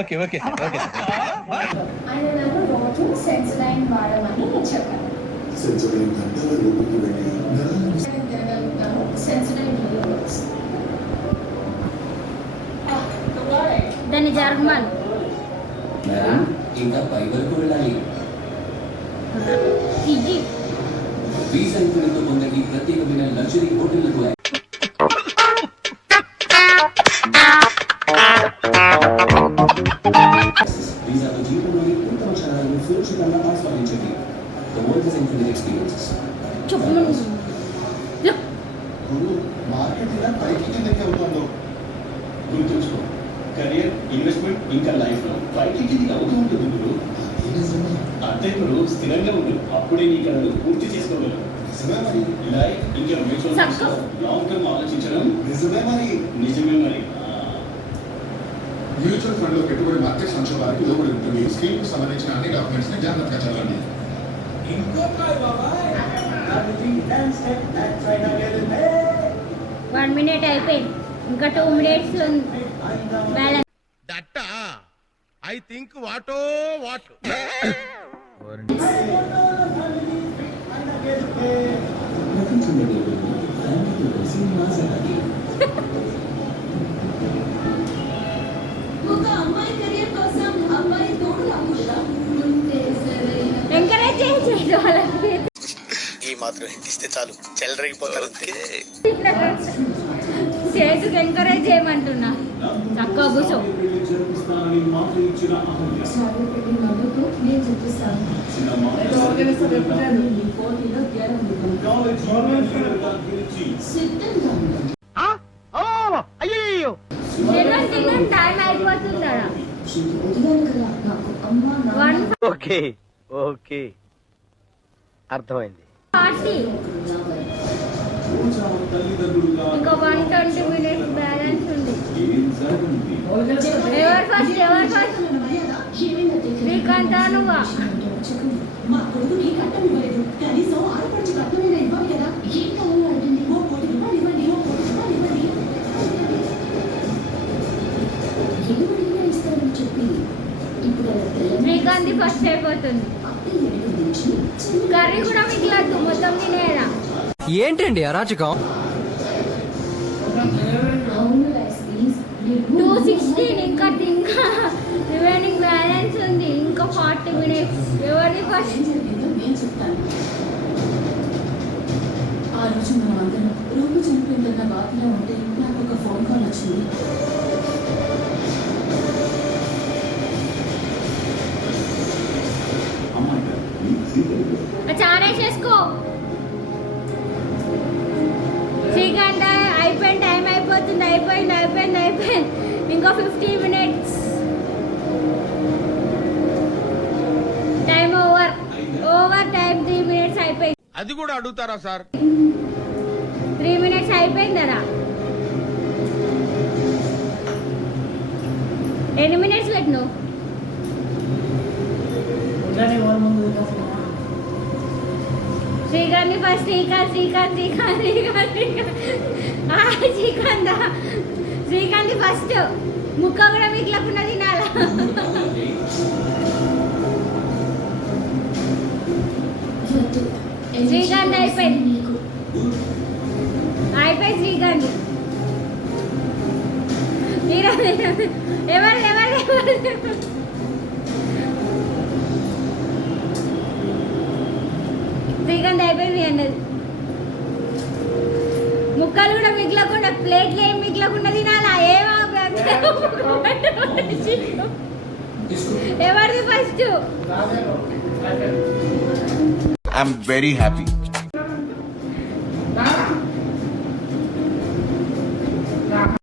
Okay okay okay. ఆయన నన్ను రోజు సెన్సోడైన్ వాడమని చెప్పారు. సెన్సోడైన్ గంటల లోపలికి వెళ్ళి తినగలుగుతాను. సెన్సోడైన్ దాన్ని జర్మన్ ఇంకా పై వరకు వెళ్ళాలి. ఇది వీసా ఇంట్లో పొందండి ప్రత్యేకమైన లగ్జరీ హోటళ్లకు. వీసాతో జీవితంలోని ఉత్తమ క్షణాలను సురక్షితంగా ఆస్వాదించండి. The world is infinite experiences. Market ఇలా పైకి కిందకి అవుతుందో గుర్తుంచుకో, కెరియర్, ఇన్వెస్ట్మెంట్ ఇంకా లైఫ్ లో పైకి కిందకి అవుతూ ఉంటుంది. ఇప్పుడు అంతే స్థిరంగా ఉంటుంది. అప్పుడే నీ కళలు పూర్తి చేసుకోగలరు. నిజమే మరి. లైఫ్ ఇంకా మ్యూచువల్ ఫండ్స్ లో లాంగ్ టర్మ్ ఆలోచించడం నిజమే మరి. నిజమే మరి. మ్యూచువల్ ఫండ్ లో పెట్టుబడి మార్కెట్ సంక్షోభానికి లోబడి ఉంటుంది. స్కీమ్ కు సంబంధించిన అన్ని డాక్యుమెంట్స్ ని జాగ్రత్తగా చదవండి. 1 minute అయిపోయింది, ఇంకా 2 minutes balance. That I think వాటో వాట్. ఎంకరేజ్ చేసేది వాళ్ళకి. ఈ మాత్రం ఇస్తే చాలు, చెల్లరగిపోతారు. చేతికి ఎంకరేజ్ చేయమంటున్నా. చక్కగా కూర్చో. టైం అయిపోతుందా? ఓకే ఓకే, అర్థమైంది. 40 ఇంకా 120 minutes బ్యాలెన్స్ ఉంది. ఎవరు ఫస్ట్? శ్రీకాంత్ నువ్వా? మా కొడుకుని కట్టం ఇవ్వలేదు, కనీసం ఆడపడుచు కట్టమైనా ఇవ్వాలి కదా. ఏం కావాలో అడిగింది. ఓ ₹1 ఇవ్వండి, ఓ ₹1 ఇవ్వండి. ఏమడిగినా ఇస్తారని చెప్పి ఇప్పుడు శ్రీకాంత్ ఫస్ట్ అయిపోతుంది. కర్రీ కూడా మిగిలద్దు, మొత్తం తినేరా. ఏంటండి అరాచకం? 216 ఇంకా రిమైనింగ్ బ్యాలెన్స్ ఉంది. ఇంకా 40 minutes. ఎవరిని ఫస్ట్? నేను చెప్తాను. ఆ రోజు మనం అందరం రూపు చనిపోయిందన్న బాధలో ఉంటే నాకు ఒక ఫోన్ కాల్ వచ్చింది. చారేసేసుకో. శ్రీకాంత్ అయిపోయింది, టైం అయిపోతుంది. అయిపోయింది. ఇంకా 50 minutes. Time over time. 3 minutes అయిపోయింది. అది కూడా అడుగుతారా సార్? 3 minutes అయిపోయిందరా. ఎన్ని minutes పెట్టిను? శ్రీకాంత్ ఫస్ట్. శ్రీకాంత్ ఫస్ట్. ముక్క కూడా మిగిలకుండా తినాలా? శ్రీకాంత్ అయిపోయింది. శ్రీకాంత్. ఎవరు శ్రీకాంత్ అయిపోయింది అన్నది. ముక్కలు కూడా మిగిలకుండా, ప్లేట్లు ఏం మిగిలకుండా తినాలా? ఎవరిది ఫస్ట్? I'm very happy.